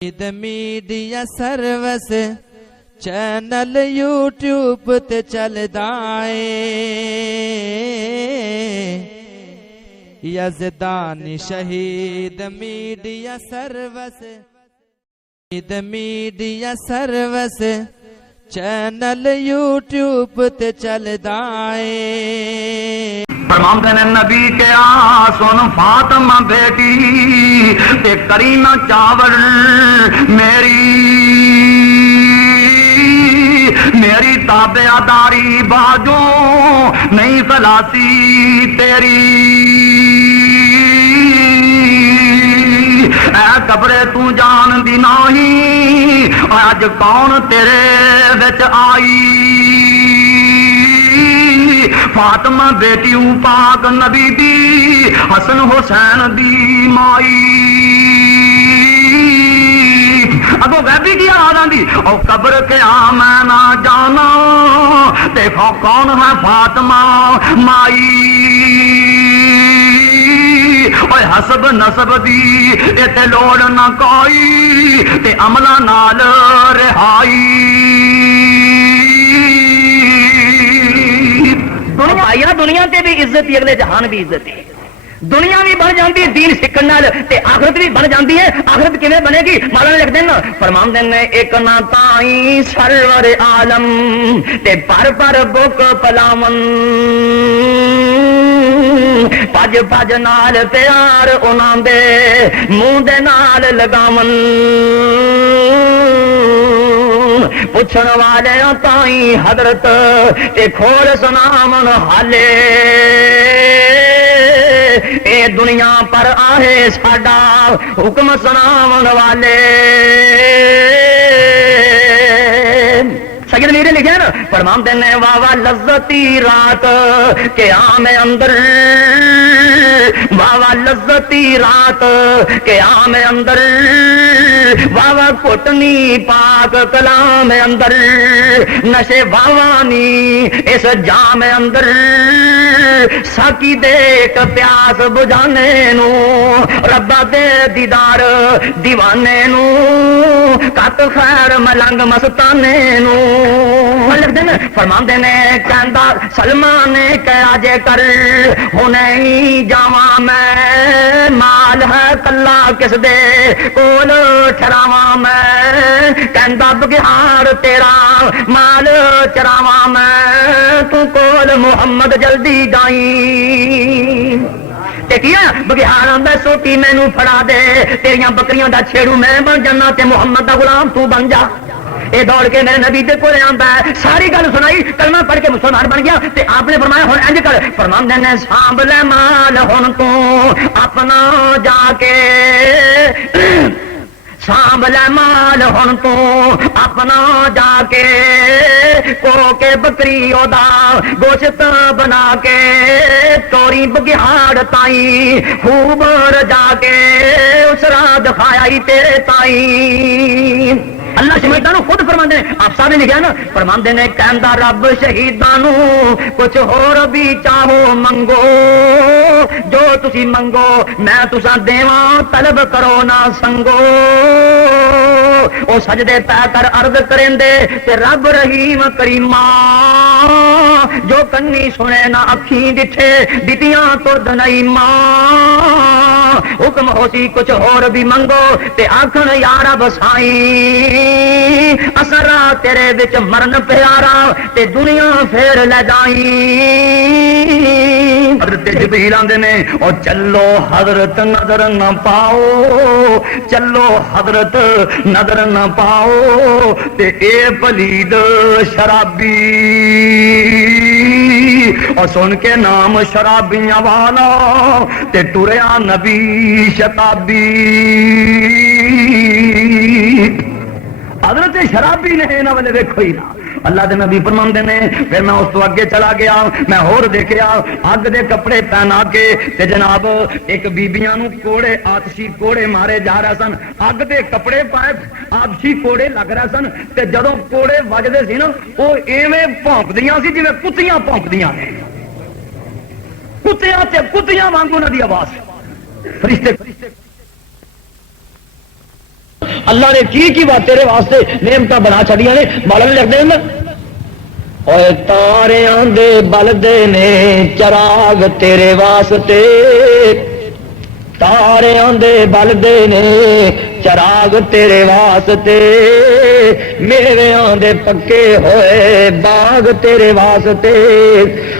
میڈیا سروس چینل یوٹیوب تے چلدا اے یزدانی شہید میڈیا سروس چینل یوٹیوب تے چلدا اے فرماندے نے نبی کے سن فاطمہ بیٹی تے کریمہ چاول میری تابعداری باجو نہیں خلاصی تیری اے قبرے تو جان دی نہیں اج کون تیرے وچ آئی فاطمہ بیٹی پاک نبی دی حسن حسین دی مائی اگو غیبی کی آدھان دی او قبر کے میں نہ جانا دیکھو کون ہے فاطمہ مائی اوے حسب نسب دی تے لوڑ نہ کوئی تے عملہ نال رہائی دنیا تے بھی عزت ہی اگلے جہان بھی عزت ہے دنیا بھی بن جاتی ہے دین سکھن نال تے آخرت بھی بن جاتی ہے آخرت کیویں بنے گی مولا نے لکھ دینا فرمان دینا ایک نہ تائی سرور عالم تے پر بک پلاون پج پج نال پیار انہاں دے منہ دے نال لگاون پوچھن والے تائی حضرت تے کھول سنامن حالے اے دنیا پر آئے ساڈا حکم سنامن والے سید میرے لکھے نا فرمان دینے واہ لذتی رات کے عام اندر واہ لذتی رات کے عام اندر واہ کٹنی پاک کلام اندر نشے واوانی اس جام اندر ساکی دیکھ پیاس بجانے نو ربا دے دیدار دیوانے نو کت خیر ملنگ مستانے نو لکھ دینا فرمان دینے کہندا سلمان نے کہا جے کر ہونے جاواں میں مال ہے کلا کس دے کول ٹھراواں میں کہندا بگیار تیرا مال چراواں میں تو کول محمد جلدی جائیں دیکھیا بگیار آندا سوٹی مینوں پھڑا دے تیریاں بکریاں دا چھیڑو میں بن جانا تے محمد دا غلام تو بن جا اے دوڑ کے میرے نبی دے کولے آندا ہے ساری گل سنائی کلمہ پڑھ کے مسلمان بن گیا تے آپ نے فرمایا ہن انج کر فرماندے نے سانبھ لے مال ہن تو اپنا جا کے سانبھ لے مال ہن تو اپنا جا کے کو کے بکری اودا گوشت بنا کے توری بگیاڑ تائی خوب رجا کے اس رات کھائی تیرے تائی اللہ شہیدانو خود فرمان دے آپ صاحب نے لکھا نا فرمان دے کہندا رب شہیدانو کچھ اور بھی چاہو منگو جو تسی منگو میں تساں دیواں طلب کرو نہ سنگو او سجدے پہ کر عرض کریں دے تے رب رحیم کریمہ جو کنی سنے نہ اکھیں ڈٹھے دتیاں تو دنائی ماں حکم ہو سی کچھ اور بھی منگو تے آکھن یا رب سائیں اسرا تیرے وچ مرن پیارا تے دنیا پھر لے جائیں حضرت جبریل آندے نے او چلو حضرت نظر نہ پاؤ چلو حضرت نظر نہ پاؤ تے اے پلید شرابی اور سن کے نام شرابیاں والا تے ٹریا نبی شتابی حضرت شرابی نے نہ والے دیکھو ہی نہ اللہ دے نبی فرماندے نے پھر میں اس تو اگے چلا گیا میں ہور دیکھیا اگ دے کپڑے پہنا کے تے جناب ایک بیبیاں نو کوڑے آتشی کوڑے مارے جا رہے سن اگ دے کپڑے پائے آتشی کوڑے لگ رہے سن تے جدوں کوڑے وجدے سی نا او ایویں بھونکدیاں سی جویں کتیاں بھونکدیاں نے کتیاں تے کتیاں وانگو نہ دی آواز فرشتے اللہ نے کی بات تیرے واسطے نعمت بنا چھڑیاں نے. مولا نے لکھ دینا اوے تاریاں دے بلدے نے چراغ تیرے واسطے, تاریاں دے بلدے نے چراغ تیرے واسطے, میویاں دے پکے ہوئے باغ تیرے واسطے,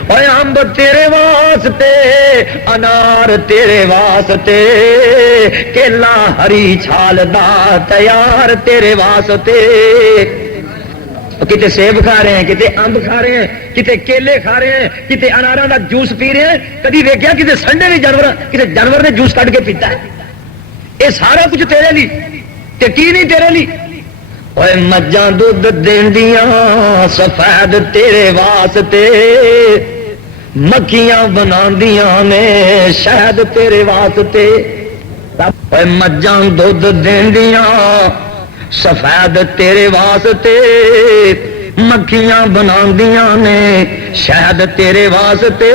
اوے امب تیرے واسطے, انار تیرے واسطے, کیلا ہری چھال دا تیار تیرے واسطے. کتے سیب کھا رہے ہیں, کتے امب کھا رہے ہیں, کتے کیلے کھا رہے ہیں, کتے اناراں دا جوس پی رہے ہیں. کدی ویکھیا کتے سنڈے بھی کتے جانور نے جوس کٹ کے پیتا ہے؟ یہ سارا کچھ تیرے لی تے کی نہیں تیرے لی. اوے مجھاں دودھ دیندیاں سفید تیرے واسطے, مکھیاں بناندیاں نے شہد تیرے واسطے. اوے مجھاں دودھ دیندیاں سفید تیرے واسطے, مکھیاں بناندیاں نے شہد تیرے واسطے.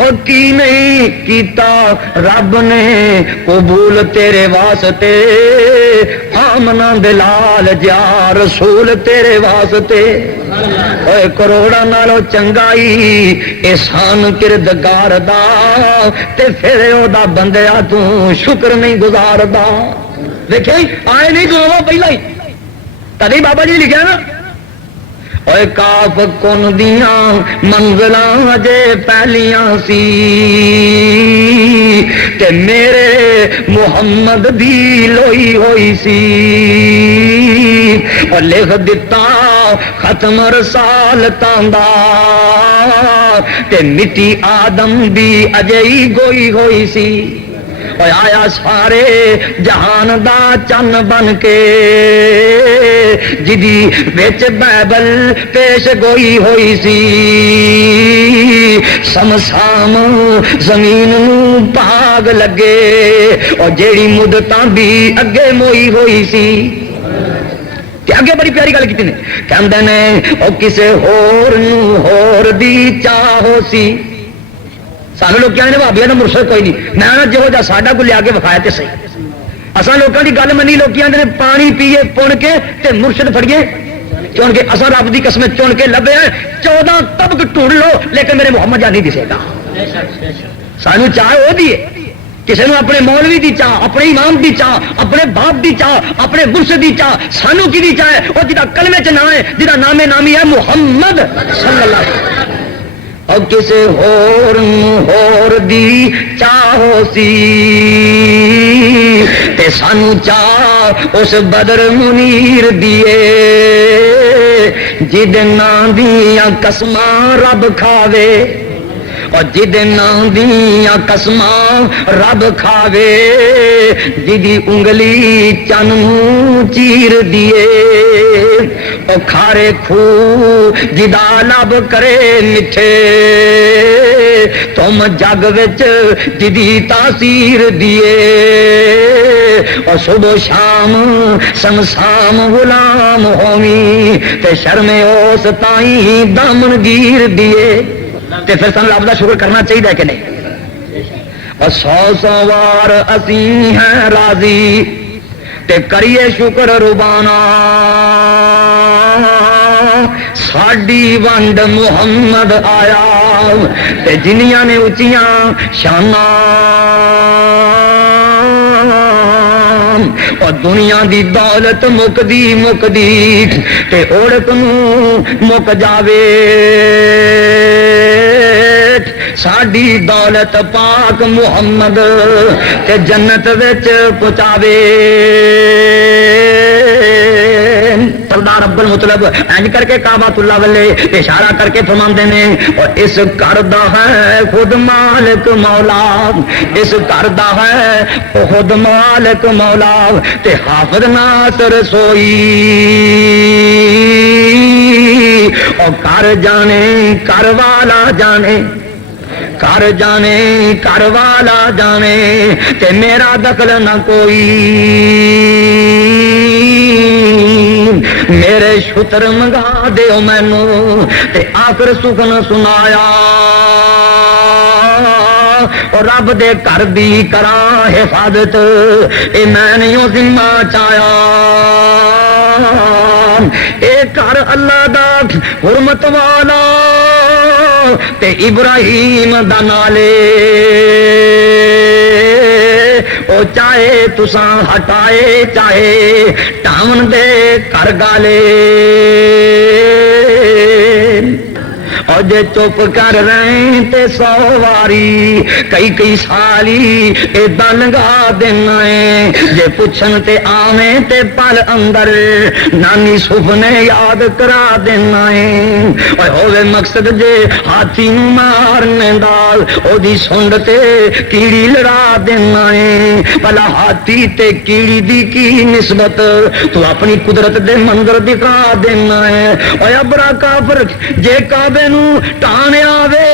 اور کی نہیں کیتا رب نے قبول تیرے واسطے, آمنا بلال جا رسول تیرے واسطے. اوے کروڑاں نالوں چنگائی احسان کردگار دا, تے پھر او دا بندیا تو شکر نہیں گزاردا. دیکھیں آئے نہیں تو پہلا ہی تبھی بابا جی لکھا نا, اوے کاف کن دیاں منزلاں اجے پہلیاں سی, تے میرے محمد بھی لوئی ہوئی سی. اور لکھ دتا ختم رسالتاں دا, تے مٹی آدم بھی اجے ہی گوئی ہوئی سی. آیا سارے جہان دا چن بن کے, جدی وچ بائبل پیش گوئی ہوئی سی. سمسام زمین نو پاگ لگے, اور جیڑی مدتاں بھی اگے موئی ہوئی سی. اگے بڑی پیاری گل کی نے, کہندے نے او کسے ہور نو ہور دی چاہو سی. سارے لوگ کہنے بھابیا کا مرشد کوئی نہیں, میں جو جا ساڈا کو لیا کے وکھایا تے صحیح. اساں لوگوں کی گل منی, لوگ آتے ہیں پانی پیے پن کے تے مرشد فڑیے چن کے. اساں رب کی قسم چن کے لبے 14 طبق ٹوڑ لو, لیکن میرے محمد جان نہیں دسے گا. سانو چاہ وہ دیے, کسی نے اپنے مولوی دی چاہ, اپنے امام دی چاہ, اپنے باپ دی چاہ, اپنے مرشد دی چاہ. سانو کی دی چاہ ہے وہ جہاں کلمے چ نام ہے, جہاں نام نامی ہے محمد صلی اللہ علیہ وسلم. اور کسے ہور دی چاہو سی, تے سانو چاہ اس بدر منیر دیے, جد نام دیاں قسماں رب کھاوے, اور جد نام دیاں قسماں رب کھاوے, جدی انگلی چن چیر دیے. او کھارے کھو جدا لب کرے مٹھے, تم جگ وچ جدی تاثیر دیے. اور صبح شام سمسام غلام ہومی, تے شرم اوس تائیں دامن گیر دیے. تے پھر سن رب دا شکر کرنا چاہیے کہ نہیں. اور 100 وار اسی ہیں راضی, تے کریے شکر ربانا, ساڈی ونڈ محمد آیا, تے جنیاں نے اچیاں شاناں, اور دنیا دی دولت مکدی تے عورت نو مک جاوے. ساڈی دولت پاک محمد تے جنت وچ پہنچاوے. سردار عبد المطلب انج کر کے کعبۃ اللہ والے اشارہ کر کے فرماندے نے, اور اس گھر دا ہے خود مالک مولا, اس گھر دا ہے خود مالک مولا, تے حافظ ناصر سوئی. اور کر جانے کر والا جانے, کر جانے کر والا جانے, تے میرا دخل نہ کوئی. میرے شتر منگا دیو مینو, تے آخر سکن سنایا, اور رب دے گھر دی کراں حفاظت اے میں نہیں ذمہ چایا اے گھر اللہ دا حرمت والا تے ابراہیم دا نالے او چاہے تساں ہٹائے چاہے ٹاون دے کر گالے اور جے چپ کر رہے تے 100 واری کئی سالی ایداں لنگا دینا ہے جے پوچھن تے آویں تے پل اندر نانی سپنے یاد کرا دینا ہے اور ہووے مقصد جے ہاتھی مارنے دال او دی سنڈ تے کیڑی لڑا دینا ہے بھلا ہاتھی تے کیڑی دی کی نسبت تو اپنی قدرت دے منظر دکھا دینا ہے اور ابرا کافر جے کعبے ٹانے آوے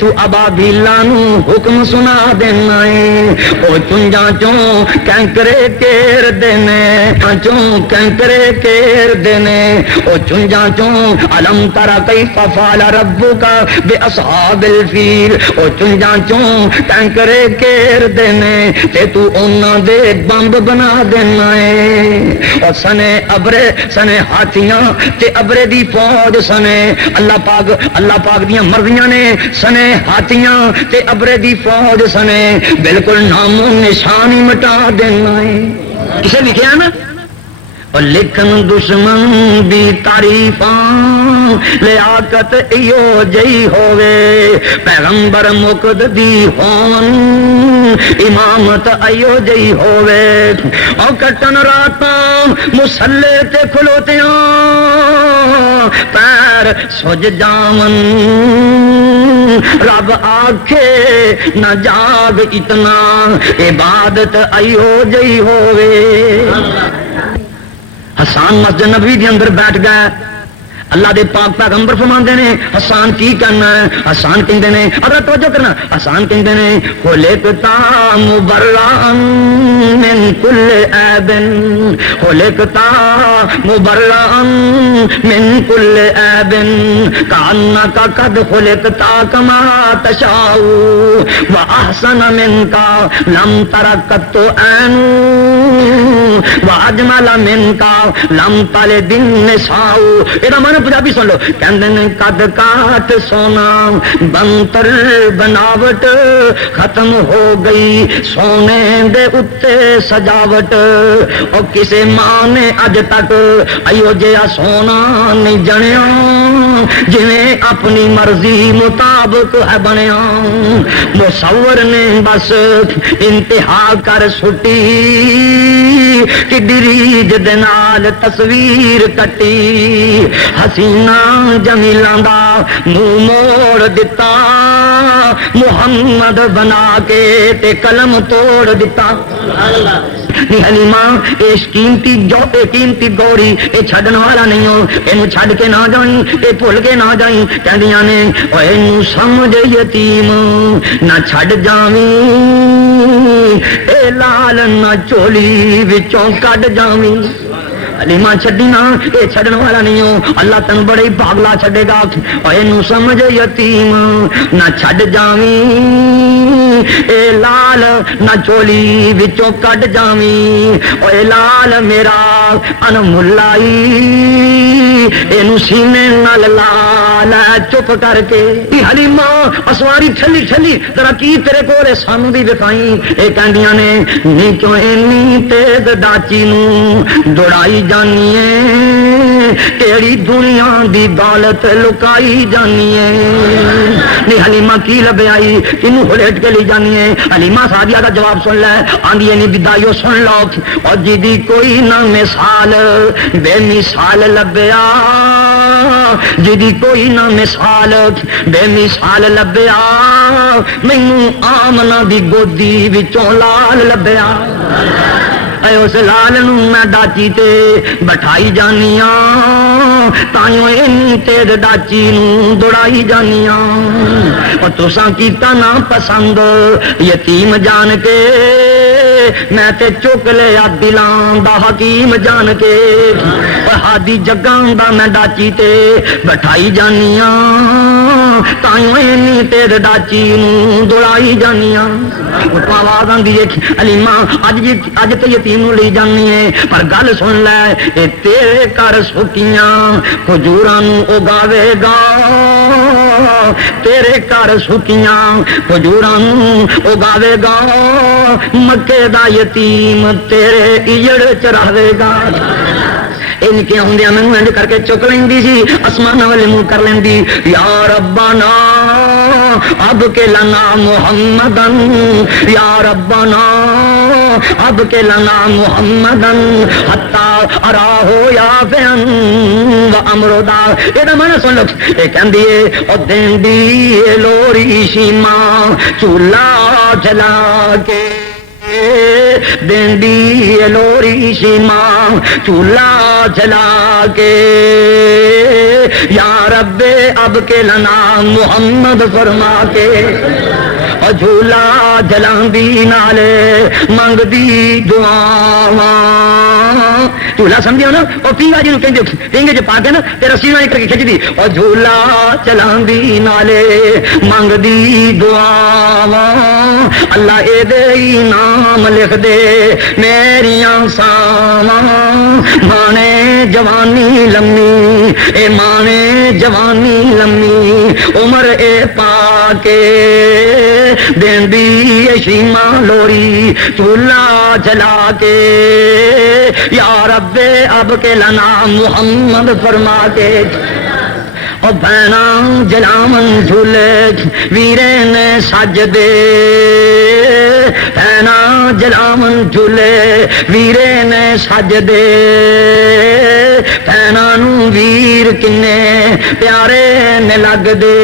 تو ابابیلاں نو حکم سنا دینا ہے او چنجاں چوں کینکرے کیر دینے چوں کینکرے کیر دینے او چنجاں چوں علم ترى کیف فعل ربک باصحاب الفیل او چنجاں چوں کینکرے کیر دینے تے تو انہاں دے بمب بنا دینا ہے اور سنے ابرے سنے ہاتھیاں تے ابرے دی فوج سنے اللہ پاک دیاں مرضیاں نے سنے ہاتھیاں تے ابرے دی فوج سنے بالکل نام و نشان ہی مٹا دینا ہے کسے لکھیا نا اور لکھن دشمن دی تعریفاں لیاقت ایو جئی ہووے پیغمبر مقد دی ہون امامت ایو جئی ہووے اور کٹن راتاں مسلے تے کھلوتیاں پیر سج جاون رب آکھے نہ جاگ اتنا عبادت ایو جئی ہووے حسان مسجد نبوی دے اندر بیٹھ گئے اللہ دے پاک پیغمبر فرماندے نے حسان کی کرنا ہے حسان کہندے نے اگر توجہ کرنا حسان کہندے نے خلقتا مبرئا من کل عیب خلقتا مبرئا من کل عیب کانک قد خلقتا کما تشاء واحسن منک لم تر قط عین واجمل منک لم تلد النساء پنجابی سن لو کہندے نے قد کاٹ سونا بنتر بناوٹ ختم ہو گئی سونے دے اتے سجاوٹ اور کسے ماں نے اج تک ایو جیا سونا نہیں جنیا جویں اپنی مرضی مطابق ہے بنیا مصور نے بس انتہا کر سٹی کہ ڈریج دے نال تصویر کٹی حسینہ جمیلاں دا منہ موڑ دتا محمد بنا کے تے قلم توڑ دتا حلیمہ قیمتی گوری اے چھڈن والا نہیں ہو اینوں چھڈ کے نہ جائیں اے بھول کے نہ جائیں کہندیاں نے او اینوں سمجھ یتیم نہ چھڈ جاویں اے لال نہ چولی وچوں کڈ جاویں حلیمہ چھڈی نہ اے چھڈن والا نہیں ہو اللہ تن بڑے ہی پاگلا چھڈے گا او اینوں سمجھ یتیم نہ چھڈ جاویں اے لال نہ چولی وچوں کڈ جاویں او اے لال میرا ان ملائی اینوں سینے نال لال چپ کر کے حلیمہ اسواری چھلی چھلی ذرا کی تیرے کول سانوں دی دکھائی اے کہندیاں نے نی کیوں اینی تیز ڈاچی نوں دوڑائی جانی ہے تیری دنیا دی دولت لکائی جانی ہے نہیں حلیمہ کی لبے آئی کنوں ہلیٹ کے لی جانی ہے حلیمہ سعدیہ کا جواب سن لے آندھی نہیں بدایو سن لو اور جی دی کوئی نہ مثال بے مثال لبیا جی کوئی نہ مثال بے مثال لبیا مینوں آمنہ دی گودی وچوں لال لبیا اے اس لال نوں میں ڈاچی تے بٹھائی جانیاں تائیوں اینی تیز ڈاچی نوں دوڑائی جانیاں اور تساں کیتا نہ پسند یتیم جان کے میں تے چک لیا دلاں دا حکیم جان کے ہادی جگاں دا میں ڈاچی تے بٹھائی جانیاں تائیں اینی تیرے ڈاچی نوں دوڑائی جانیاں آواز آندی ہے علیمہ اج تے یتیم نوں لئی جانی ہے پر گل سن لے اے تیرے گھر سکیاں کھجوراں نوں اگاوے گا تیرے گھر سکیاں کھجوراں نوں اگاوے گا مکے دا یتیم تیرے اجڑ چ رہے گا ان کے ہوندیاں مینوں انج کر کے چک لیندی سی آسمان والے منہ کر لیندی یا ربنا اب کے لنا محمدن یا ربنا اب کے لنا محمدن حتی اراہو یا فین و امردا یہ مانا سن لو یہ کہندی ہے او دیندی لوری شیما چولہا جلا کے دیندی لوری شیما چولہا جلا کے یا رب اب کے لنا محمد فرما کے اور جھولا جلاندی نالے منگ دی دعاواں جھولا سمجھو نا اور پینگا جی کہیں پینگے جو پا کے نا تے رسی نال کر کے کھچ دی اور جھولا چلاندی نالے منگ دی دعاواں اللہ اے دے نام لکھ دے میریاں ساواں مانے جوانی لمبی اے مانے جوانی لمبی عمر اے پا کے دیندی شیما لوری چولہا جلا کے یا رب اب کے لنا محمد فرما کے او بہنا جلاون جھولے ویرے نے سج دے بہنا جلاون جھولے ویرے نے سج دے بہنا نو ویر کنے پیارے نے لگ دے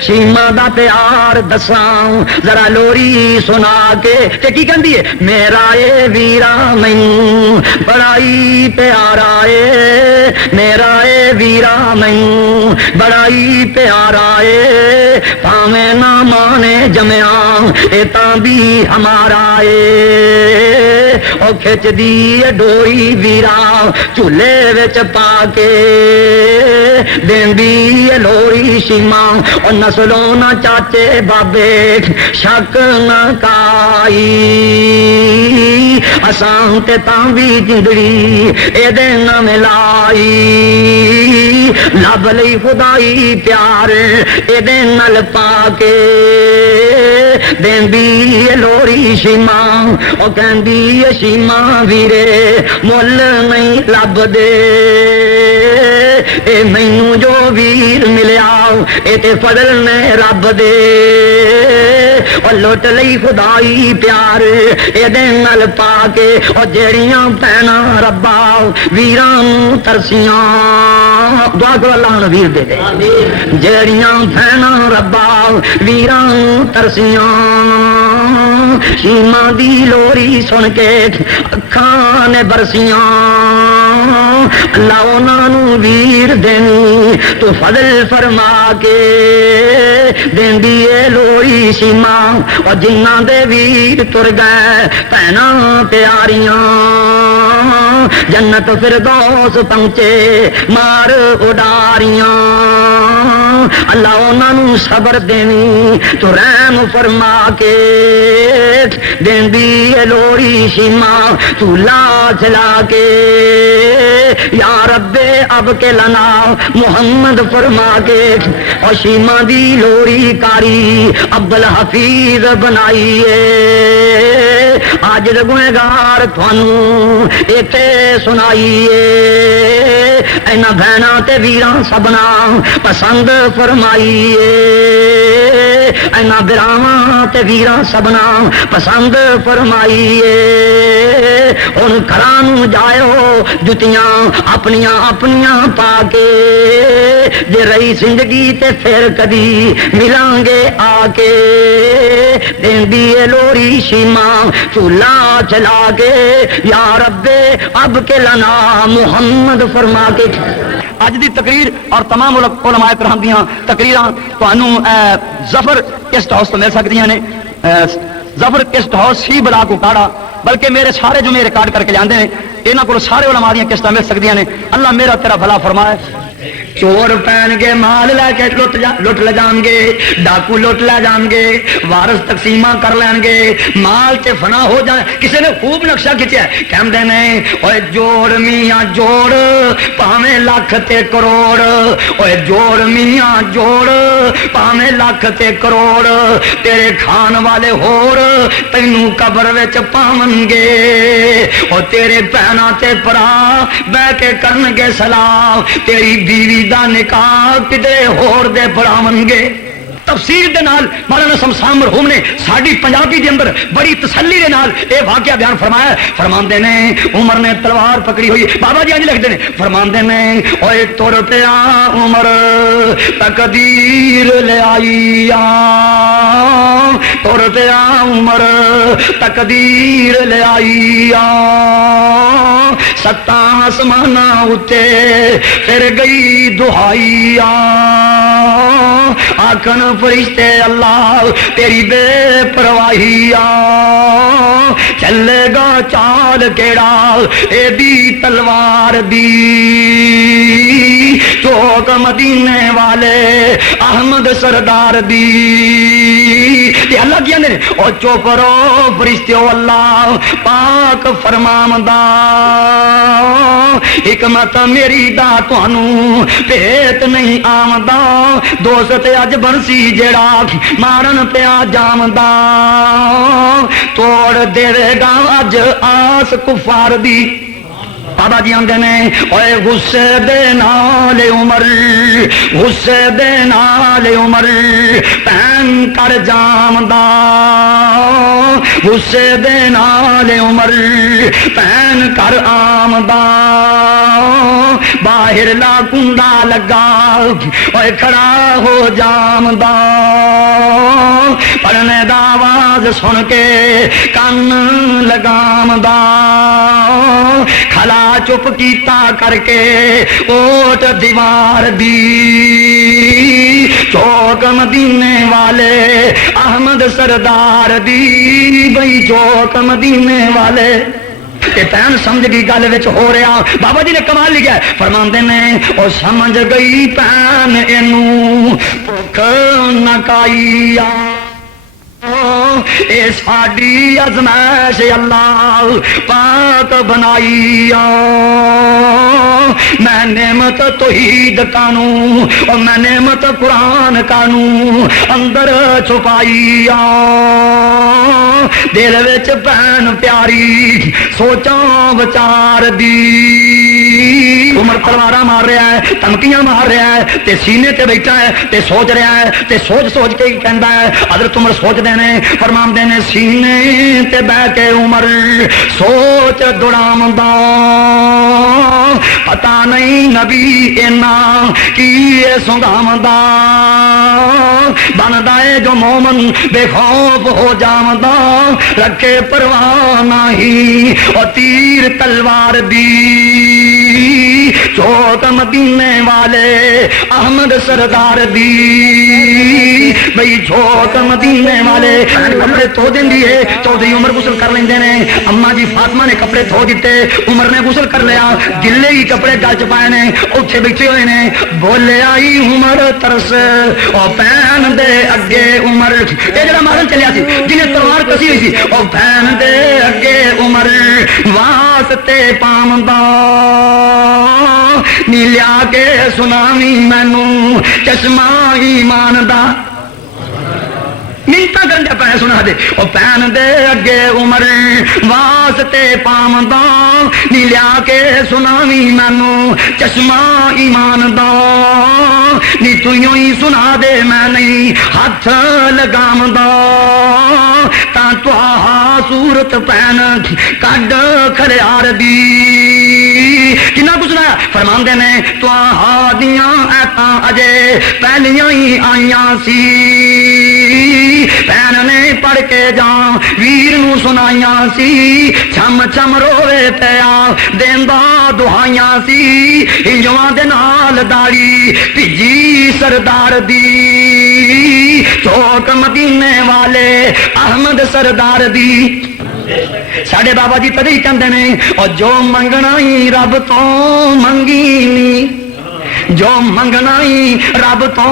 شیما دا پیار دساں ذرا لوری سنا کے تے کی کہندی ہے میرا اے ویرا مینوں بڑا ہی پیارا اے میرا اے ویرا مینوں بڑا ہی پیارا اے پاویں نہ مانے جمیا اے تاں بھی ہمارا اے او کھچ دی ڈوری ویرا چولہے وچ پا کے دیندی لوری شیما اور نسلوں نہ چاچے بابے شک نہ کائی اساں تے تاں بھی جندڑی اے دے نہ ملائی لب لئی خدائی پیار اے دے نال پا کے دیندی لوری شیما او کہندی شیما ویرے مل نہیں لب دے اے مینوں جو ویر ملیا اے تے فضل نے رب دے او لٹ لئی خدائی پیار اے دے نال پا کے او جیڑیاں پینا ربا ویراں ترسیاں دعا کرو اللہ نے ویر دے دے جیڑیاں پینا ربا ویراں ترسیاں شیما دی لوری سن کے اکھاں نے برسیاں اللہ انہاں نوں ویر دینی تو فضل فرما کے دیندی اے لوری شیما اور جنہاں دے ویر تر گئے بہناں پیاریاں جنت فردوس پہنچے مار اڈاریاں اللہ انہاں نوں صبر دینی تو رحم فرما کے دیندی اے لوری شیما چولہا جلا کے یا رب اب کے لنا محمد فرما کے اور شیما دی لوری کاری عبد الحفیظ بنائیے آج گنہگار تھانوں ایتھے سنائیے اینا بہنا تے ویراں سبنا پسند فرمائیے اینا براواں تے ویراں سبنا پسند فرمائیے ان گھراں جائیو جتیاں اپنیاں اپنیاں پا کے جے رہی زندگی تے پھر کدی ملیں گے آ کے دیندی اے لوری شیما چولہا چلا کے یا رب اب کے لنا محمد فرما کے اج دی تقریر اور تمام علماء کرام دیاں تقریراں تانوں ظفر اس ہاؤس تو مل سکدیاں نے ظفر قسط ہاؤس سی بلا کو کاڑا بلکہ میرے سارے جو میں ریکارڈ کر کے لے ہیں یہاں کو سارے علماء دیاں قسطاں مل سکدیاں نے اللہ میرا تیرا بھلا فرمائے چور پہن کے مال لے کے لٹ لے جان گے ڈاکو لٹ لے جان گے وارث تقسیمہ کر لین گے مال تے فنا ہو جائے کسی نے خوب نقشہ کھچیا ہے کہندے نے اوے جوڑ میاں جوڑ پاویں لاکھ تے کروڑ اوے جوڑ میاں جوڑ پاویں لاکھ تے کروڑ تیرے کھان والے ہور تینوں قبر وچ پاون گے او تیرے بہناں تے بھرا بہ کے کرن گے سلام تیری بیوی دا نکاح کدے ہور دے پڑھاون گے تفسیر دے نال مولانا شمشاد مرحوم نے ساڈی پنجابی دے اندر بڑی تسلی دے نال اے واقعہ بیان فرمایا فرماندے نے عمر نے تلوار پکڑی ہوئی بابا جی انج لکھدے نے فرماندے نے اوے تر پیا عمر تقدیر لے آئی تر پیا عمر تقدیر لے آئی ستاں آسماناں اُتے پھر گئی دہائی آکھن فرشتے اللہ تیری بے پرواہی چلے گا چال کیڑا اے دی تلوار دی چوک مدینے والے احمد سردار دی اللہ کیا نے او چوپ رو فرشتیو اللہ پاک فرمامدا حکمت میری دا تانوں پیت نہیں آمدا دوست اج بنسی جڑا مارن پیا جامدا توڑ دے گا اج آس کفار دی بابا جی آندے نے اوے غصے دے نال عمر غصے دے نال عمر پہن کر جامدا غصے دے نال عمر پہن کر آمدا باہر لا کنڈا لگا اوے کھڑا ہو جامدا پڑھنے دا آواز سن کے کان لگامدا کھلا چپ کیتا کر کے اوٹ دیوار دی چوک مدینے والے احمد سردار دی بھئی چوک مدینے والے پین سمجھ گئی گل وچ ہو رہا بابا جی نے کمال لکھا ہے فرماندے نے او سمجھ گئی پین اینو بھوک نہ کائی اے ساڈی ازمائش اللہ پاک بنائی میں نعمت توحید کانوں اور میں نعمت قرآن کانوں اندر چھپائی دل وچ بہن پیاری سوچاں وچار دی عمر تلوارا مار رہا ہے دھمکیاں مار رہا ہے تے سینے تے بیٹھا ہے تے سوچ رہا ہے تے سوچ سوچ کے کہندا ہے حضرت عمر سوچ دینے فرمان دینے سینے تے بہ کے عمر سوچ دوڑامدا پتہ نہیں نبی اینا کی سنگامدا بندا ہے جو مومن بے خوف ہو جامدا رکھے پرواہ نہیں اور تیر تلوار دی چوک مدینے والے احمد سردار دی بھئی چوک مدینے والے کپڑے دھو دینی ہے چودھری عمر غسل کر لیندے نے اما جی فاطمہ نے کپڑے دھو دیتے عمر نے غسل کر لیا گلے ہی کپڑے گل چ پائے نے اوتھے بیٹھے ہوئے نے بولے آئی عمر ترس او پین دے اگے عمر اے جڑا مارن چلیا سی جنہیں تلوار کسی ہوئی سی او پین دے اگے عمر واسطے پامدا نی لیا کے سناوی مینوں چشمہ ایمان دا منتا کرنے پہ سنا دے او پین دے اگے عمر واسطے پامدا نی لیا کے سناوی مینوں چشمہ ایمان دا نی تیوں ہی سنا دے میں نہیں ہاتھ لگامدا تا تہا صورت پین کڈ کھلیار دی کنا کچھ سنایا فرماندے نے تہا دیاں ایتاں اجے پہلیاں ہی آئیاں سی پین نے پڑھ کے جان ویر نو سنائیاں سی چھم چھم روے پیا دیندا دعائیاں سی انجواں دے نال داڑی بھیجی سردار دی چوک مدینے والے احمد سردار دی ساڈے بابا جی تدی کہندے نے او جو منگنا ہی رب تو منگی نی جو منگنا ہی رب تو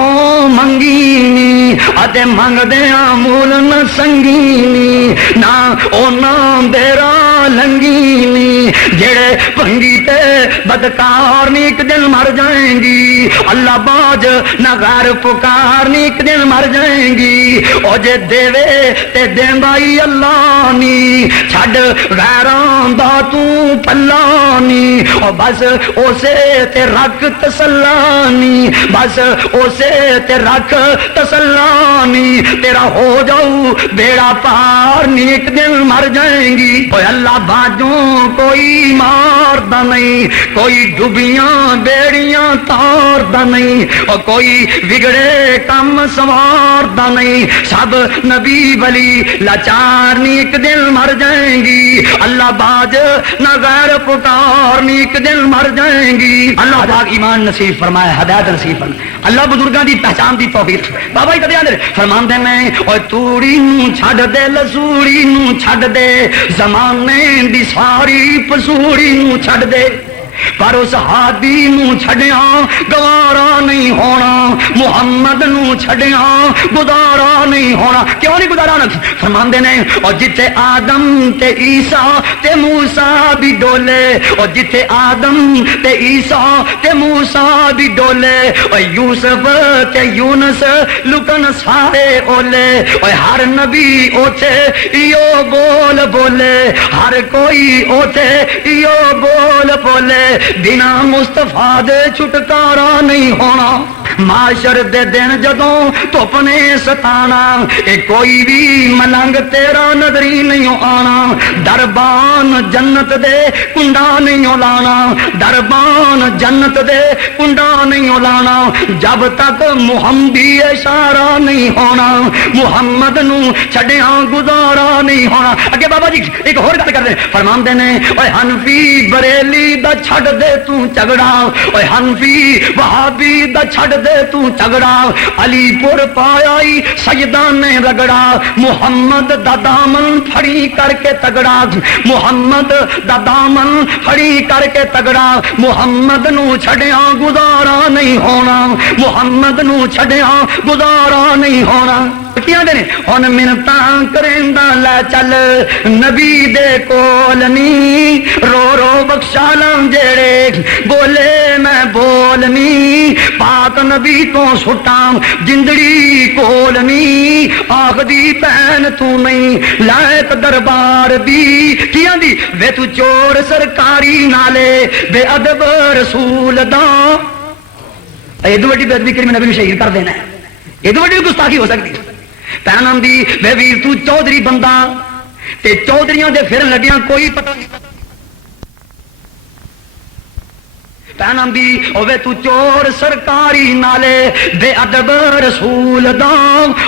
منگی اتے منگدیاں مول نہ سنگی نہ او نام دیرا لنگی جڑے پنگی تے بدکار نی ایک دن مر جائیں گی اللہ باج نہ غیر پکار نی ایک دن مر جائیں گی او جے دیوے تے دیندا ہی اللہ نی چھڈ غیراں دا تو پلا نی او بس اسے تے رکھ تسلانی بس اسے تے رکھ تسلانی تیرا ہو جاؤ بیڑا پار نیک دن مر جائیں گی اوے اللہ باجوں کوئی ماردا نہیں کوئی ڈوبیاں بیڑیاں تاردا نہیں اور کوئی بگڑے کم سواردا نہیں سب نبی ولی لاچار نیک دن مر جائیں گی اللہ باج نہ غیر پکار نیک دن مر جائیں گی اللہ پاک ایمان نصیب فرمائے ہدایت نصیب فرمائے اللہ بزرگاں دی پہچان دی توفیق بابا جی کدے آندے فرماندے نے اوے توڑی نوں چھڈ دے لسوڑی نوں چھڈ دے زمانے دی ساری پسوڑی نوں چھڈ دے پر اس ہادی نوں چھڈیاں گوارا نہیں ہونا محمد نوں چھڈیاں گزارا نہیں ہونا کیوں نہیں گزارا فرماندے نے اور جتھے آدم تے عیسیٰ تے موسیٰ بھی ڈولے اور جتھے آدم تے عیسیٰ تے موسیٰ بھی ڈولے اور یوسف تے یونس لکن سارے اولے اور ہر نبی اوتھے ایو بول بولے ہر کوئی اوتھے ایو بول بولے بنا مصطفیٰ دے چھٹکارا نہیں ہونا معاشر دے دن جدوں دھوپ نے ستانا اے کوئی بھی ملنگ تیرا نظری نہیں آنا دربان جنت دے کنڈا نہیں لانا دربان جنت دے کنڈا نہیں لانا جب تک محمدی اشارہ نہیں ہونا محمد نو چھڈیاں گزارا نہیں ہونا اگے بابا جی ایک اور گل کر دے فرماندے نے اوے حنفی بریلی دا چھڈ دے تو جھگڑا اوے حنفی وہابی دا چھڈ دے تو جھگڑا علی پور پایائی سجدہ نے رگڑا محمد دا دامن پھڑی کر کے تگڑا محمد دا دامن پھڑی کر کے تگڑا محمد نو چھڈیاں گزارا نہیں ہونا محمد نو چھڈیاں گزارا نہیں ہونا کیا دے ہن منتاں کریندا لے چل نبی دے کول نی رو رو بخشا لم جڑے بولے میں بولنی پاک نبی تو سٹاں جندڑی کول نی آخدی پہن تو نہیں لائق دربار دی کیا دی وے تو چور سرکاری نالے بے ادب رسول دا ایدو وڈی بے ادبی کریم نبی نو شہید کر دینا ہے ایدو وڈی گستاخی ہو سکتی پہنم دی بے ویر تو چودھری بندہ تے چودھریاں دے پھر لگیاں کوئی پتہ نہیں پہنم دی اوے تو چور سرکاری نالے بے ادب رسول دا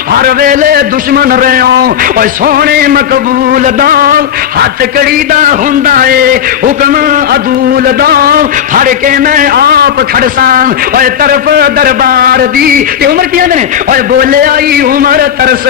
ہر ویلے دشمن رہیوں اوے سونے مقبول دا ہاتھ کڑی دا ہوندا اے حکم عدول دا پھڑ کے میں آپ کھڑساں اوے طرف دربار دی تے عمر کیا نے اوے بولے آئی عمر ترس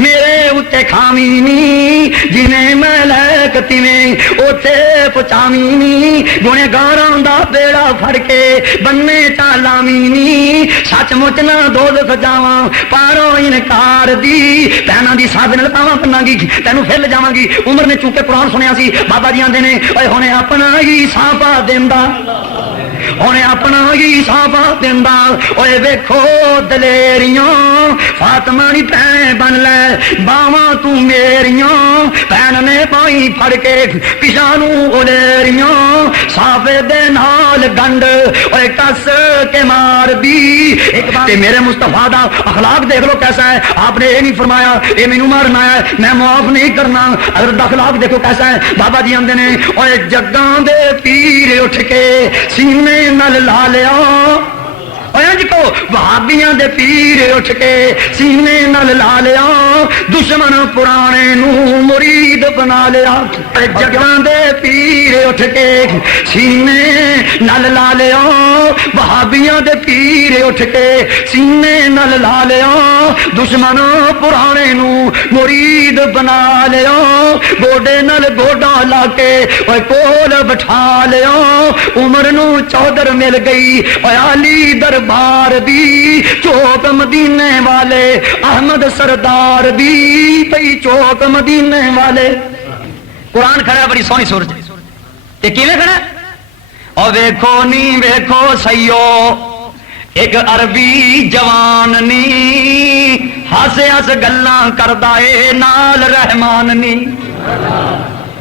میرے اوتے کھامی نی جنے میں لکتی میں اوتے پچامی نی گنے گاراں دا بیڑا پھڑ کے بننے چالامینی سچ مچ نہ دوزخ جاواں پارو انکار دی پہنا دی ساتھ نال پاواں پنا گی تینوں پھر جاواں گی عمر نے چونکہ قرآن سنیا سی بابا جی آندے نے اوے ہونے اپنا ہی سانپا دیندا ہونے اپنا ہی سانپا دیندا اوے ویکھو دلیریاں فاطمہ دی بہن بن لے باواں تو میریاں بہن نے پائی پھڑ کے پچھانوں اولیریاں صافے دے نال گنڈ اور کس کے مار دی تے میرے مصطفیٰ دا اخلاق دیکھ لو کیسا ہے آپ نے یہ نہیں فرمایا یہ مینوں مارنا ہے میں معاف نہیں کرنا حضرت اخلاق دیکھو کیسا ہے بابا جی آندے نے اور جگاں دے پیر اٹھ کے سینے نال لا لیا کو وہابیاں دے پیر اٹھ کے سینے نال لا لیا دشمن پرانے نو مرید بنا لیا جگاں دے پیر اٹھ کے سینے نل لا لیا وہابیاں دے پیر اٹھ کے سینے نل لا لیا دشمن پرانے نو مرید بنا لیا گوڈے نل گوڈا لا کے اوے کول بٹھا لیا عمر نو چودر مل گئی اوے علی دربار دی چوک مدینے والے احمد سردار دی پئی چوک مدینے والے قرآن کھڑا ہے بڑی سونی سورج یہ کیویں کھڑا ہے اور ویکھو نی ویکھو سیو ایک عربی جوان نی ہاسے ہس گلاں کردا اے نال رحمان نی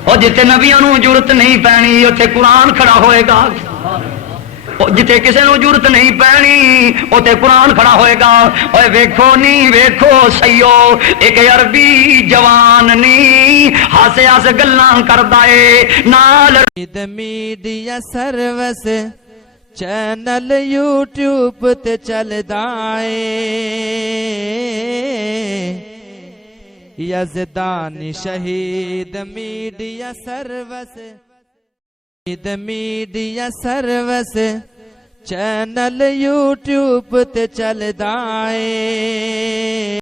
اور جتھے نبیاں نو ضرورت نہیں پینی اوتھے قرآن کھڑا ہوئے گا جتھے کسے نو ضرورت نہیں پینی اوتھے قرآن کھڑا ہوئے گا اوے ویکھو نی ویکھو سیو ایک عربی جوان نی ہاسے ہس گلاں کردا اے نال میڈیا سروس چینل یوٹیوب تے چلدا اے یزدانی شہید میڈیا سروس میڈیا سروس چینل یوٹیوب تے چلدا اے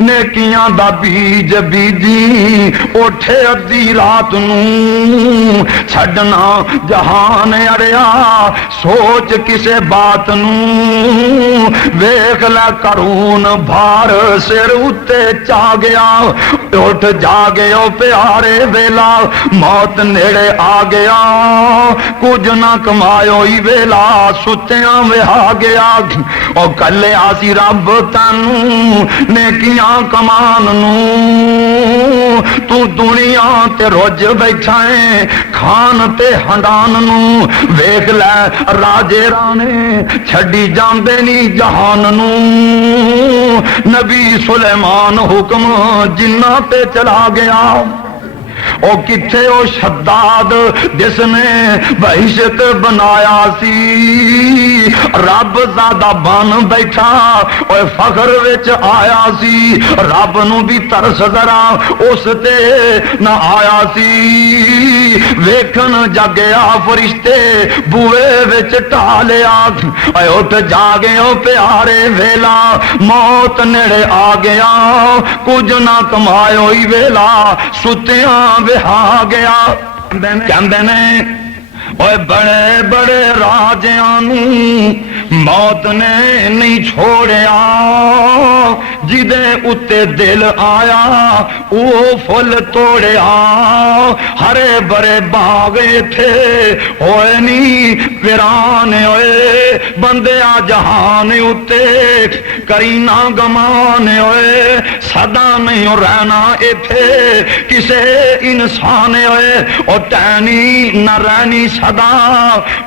نیکیاں دا بیج بیجی اٹھے ادھی رات نو چھڈنا جہان اڑیا سوچ کسے بات نو ویکھ لے کرون بھار سر اتے چا گیا اٹھ جاگے او پیارے ویلا موت نیڑے آ گیا کچھ نہ کمایو ہی ویلا ستیاں وہا گیا او کلے آسی رب تینوں نیکیاں کمان نو تو دنیا تے رج بیٹھا ہے کھان تے ہنڈان نو ویکھ لے راجے رانے چھڈی جاندے نی جہان نو نبی سلیمان حکم جنہ تے چلا گیا او کتھے او شداد جس نے بہشت بنایا سی رب زیادہ بن بیٹھا اوے فخر وچ آیا سی رب نو بھی ترس ذرا اس تے نہ آیا سی ویکھن جگیا فرشتے بوئے وچ ٹالیا اے اٹھ جاگے او پیارے ویلا موت نیڑے آ گیا کچھ نہ کمایو ہی ویلا ستیاں بہا گیا کہندے نے اوے بڑے بڑے راجیاں نو موت نے نہیں چھوڑیا جدے اتے دل آیا او فل توڑیا ہرے برے باغ تھے ہوئے نی ویران ہوئے بندیا جہان اتے کرینا گمان ہوئے صدا نہیں رہنا ایتھے کسے انسان ہوئے او ٹینی نہ رہنی صدا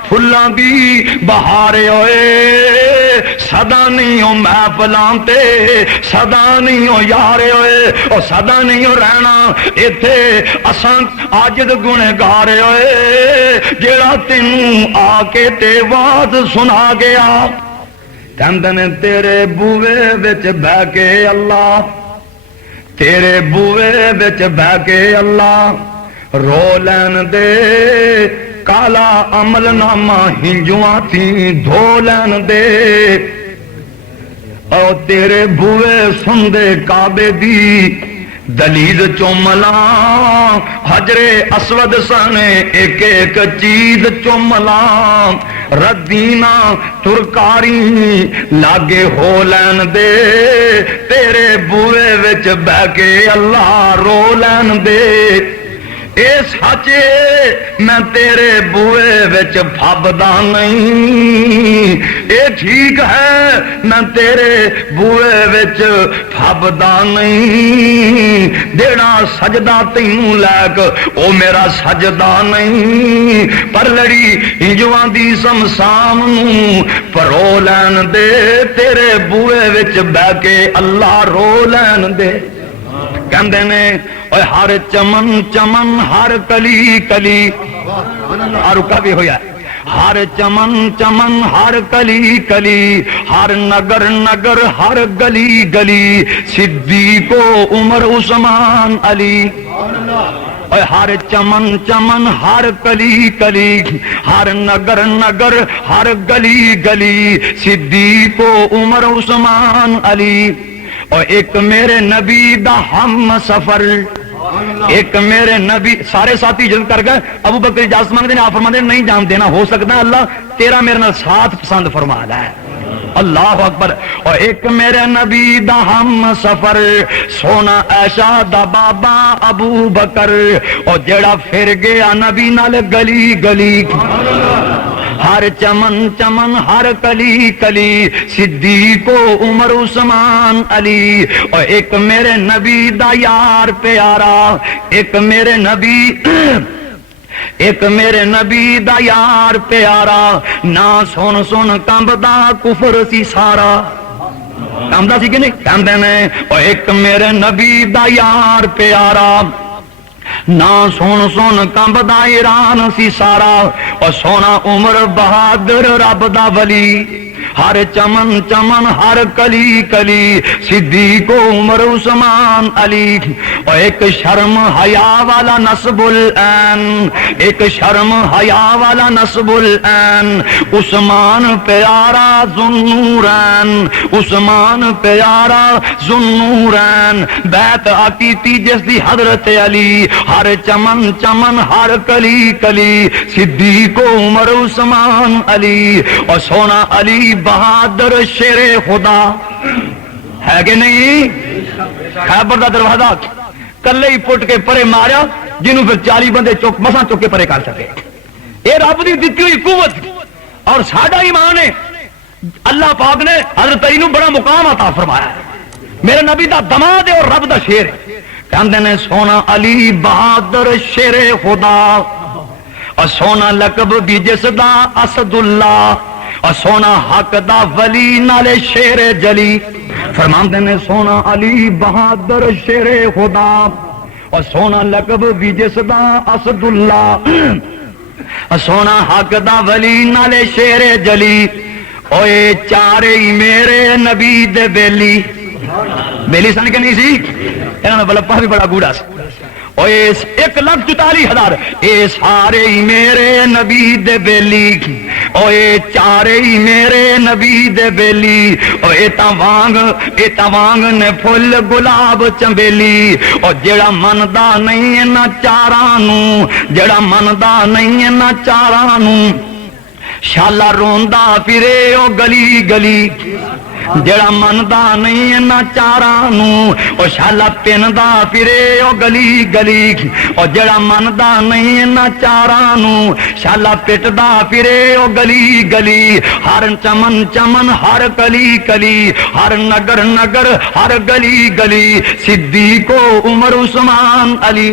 پھلاں دی بہارے ہوئے صدا نہیں ہو محفلاں تے صدا نہیں ہو یارے ہوئے او صدا نہیں ہو رہنا ایتھے اساں عاجز گنہگار ہوئے جڑا تینوں آ کے تے واز سنا گیا کہندے نے تیرے بوئے وچ بہ کے اللہ تیرے بوئے وچ بہ کے اللہ رو لین دے کالا عمل نامہ ہنجواں تھی دھو لین دے او تیرے بوئے سندے کعبے دی دلیل چوملا حجر اسود سنے ایک ایک چیز چوملا ردینا ترکاری لاگے ہو لین دے تیرے بوئے وچ بہ کے اللہ رو لین دے اے سچے میں تیرے بوئے وچ پھبدا نہیں، اے ٹھیک ہے میں تیرے بوئے وچ پھبدا نہیں، دیڑا سجدہ تینوں لائق او میرا سجدہ نہیں، پر لڑی ہنجواں دی سمسام نوں پرو لین دے، تیرے بوئے وچ بہ کے اللہ رو لین دے۔ کہندے نے اوے ہر چمن چمن ہر کلی کلی، اور رکا بھی ہویا ہے، ہر چمن چمن ہر کلی کلی، ہر نگر نگر ہر گلی گلی، صدیق و عمر عثمان علی۔ اور ہر چمن چمن ہر کلی کلی، ہر نگر نگر ہر گلی گلی، صدیق و عمر عثمان علی۔ اور ایک میرے نبی دا ہم سفر، ایک میرے نبی، سارے ساتھی جلد کر گئے، ابو بکر اجازت مانگتے ہیں، آپ فرماتے ہیں نہیں جان دینا، ہو سکتا ہے اللہ تیرا میرے نال ساتھ پسند فرما ہے۔ اللہ اکبر۔ اور ایک میرے نبی دا ہم سفر، سونا عائشہ دا بابا ابو بکر، اور جڑا پھر گیا نبی نال گلی گلی، ہر چمن چمن ہر کلی کلی، صدیق و عمر عثمان علی۔ اور ایک میرے نبی دا یار پیارا، ایک میرے نبی، ایک میرے نبی دا یار پیارا، نہ سن سن کمبدا کفر سی سارا، کمبدا سی کہ نہیں کہندے نے۔ اور ایک میرے نبی دا یار پیارا، نہ سن سن کمبدا ایران سی سارا، اور سونا عمر بہادر رب دا ولی، ہر چمن چمن ہر کلی کلی، صدیق و عمر عثمان علی۔ اور ایک شرم حیا والا نصب العین، ایک شرم حیا والا نصب العین، عثمان پیارا ذوالنورین، عثمان پیارا ذوالنورین، بیعت عقیقی جس دی حضرت علی، ہر چمن چمن ہر کلی کلی، صدیق و عمر عثمان علی۔ اور سونا علی بہادر شیر خدا ہے کہ نہیں؟ خیبر دا دروازہ کلے ہی پٹ کے پرے ماریا، جنہوں پھر 40 بندے چوک مساں چوک کے پرے کر سکے۔ اے رب دی دتی ہوئی قوت اور ساڈا ایمان ہے۔ اللہ پاک نے حضرت علی نو بڑا مقام عطا فرمایا ہے، میرے نبی دا دماد ہے اور رب دا شیر ہے۔ کہندے نے سونا علی بہادر شیر خدا، اور سونا لقب بھی جس دا اسد اللہ، اور سونا حق دا ولی نالے شیر جلی۔ فرماندے نے سونا علی بہادر شیر خدا، اور سونا لقب بھی جس دا اسد اللہ، اور سونا حق دا ولی نالے شیر جلی۔ اوے چارے میرے نبی دے بیلی، بیلی سن کے نہیں سی، انہوں نے بلپا بھی بڑا گوڑا سی۔ 1,44,000 اے سارے ہی میرے نبی دے بیلی، اوے چارے ہی میرے نبی دے بیلی، اوے وانگ نے پھل گلاب چنبیلی۔ اور جڑا مندا نہیں ہے نہ چاراں نوں، جڑا مندا نہیں ہے نہ چاراں نوں، شالا روندا پھرے او گلی گلی، جڑا مندا نہیں ہے نہ چاراں نوں، او شالا پیندا پھرے او گلی گلی، او جڑا مندا نہیں ہے نہ چاراں نوں، شالا پٹدا پھرے او گلی گلی، ہر چمن چمن ہر کلی کلی، ہر نگر نگر ہر گلی گلی، صدیق و عمر عثمان علی۔